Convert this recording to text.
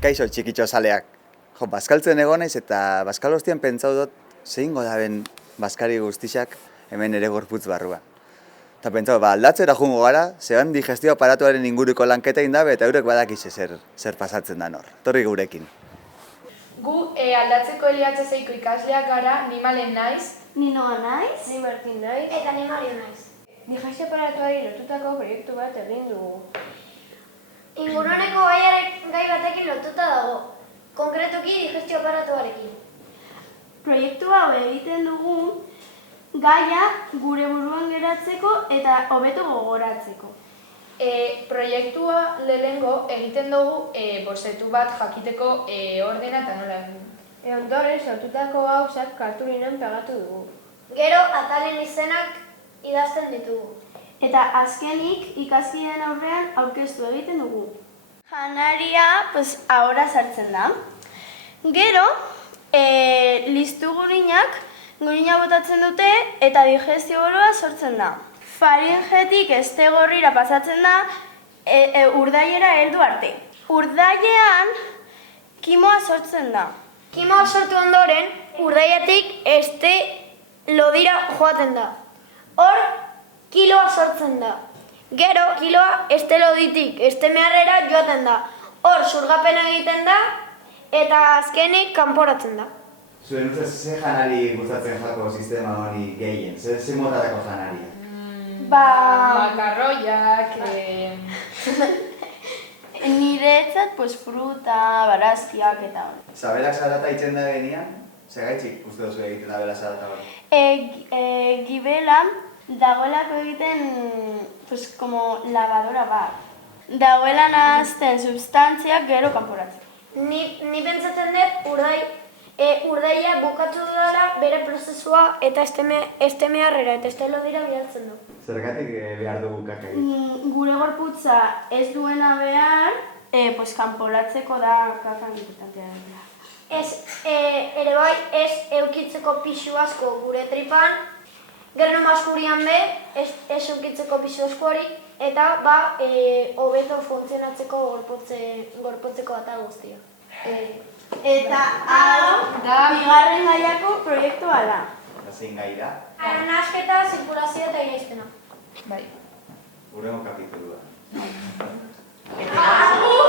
Kaixo txikitxo zaleak. Jo, bazkaltzen egonaiz eta bazkal ostian pentsau dut zehingo daben bazkari guztixak hemen ere gorputz barrua. Eta pentsau, aldatzera jungo gara, zeban digestio aparatuaren inguruko lanketa indabe eta eurek badakize zer pasatzen da nor. Torri gurekin. Gu aldatzeko LHC-ko ikasleak gara, ni Malen naiz. Ni Noa naiz. Ni Martin naiz. Eta ni Mario naiz. Digestio aparatuari lotutako proiektu bat egin dugu. Inguruneko gai batekin lotuta dago, konkretuki digestio aparatuarekin. Proiektu hau egiten dugu gaia gure buruan geratzeko eta hobeto gogoratzeko. Proiektua lehengo egiten dugu bozetu bat jakiteko ordena eta nola egin. Ondoren sortutako gauzak kartulinan pegatu dugu. Gero atalen izenak idazten ditugu. Eta azkenik ikaskideen aurrean aurkeztu egiten dugu. Janaria, ahora sartzen da. Gero, listu gurina botatzen dute eta digestio boloa sortzen da. Faringetik este gorrira pasatzen da, urdaiera heldu arte. Urdailean, kimoa sortzen da. Kimoa sortu ondoren, urdaiatik este lodira joaten da. Hor, kiloa sortzen da. Gero, kiloa este loditik este meharrera joaten da. Hor, zurgapena egiten da eta azkenik kanporatzen da. Zuen ustez, ze janari gustatzen jako sistema honi gehien? Ze motatako janaria? Makarroiak... Niretzat, fruta, barazkiak eta hori. Sabelak zarata itzen da genian? Segaitzik uste duzu egiten da bela zarata hori? Gibela dagoelako egiten, como lavadora bat. Dagoela nahazten substantziak gero kanporatzen. Ni pentsatzen dut urdaia bukatu dudala bere prozesua eta este meharrera eta este lodira bialtzen du. Zergatik behar dugu kakai? Gure gorputza ez duena behar, kanporatzeko da kakan importantea dela. Ere bai, ez eukitzeko pixu asko gure tripan, gerno maskurian be, ez eukitzeko pixu asko hori, eta hobeto funtzionatzeko gorputzeko atal guztia. Eta hau, bigarren gaiako proiektua da. Eta zein gai da? Nahasketa, zirkulazioa eta iraizpena. Bai. Hurrengo kapitulua. Agur!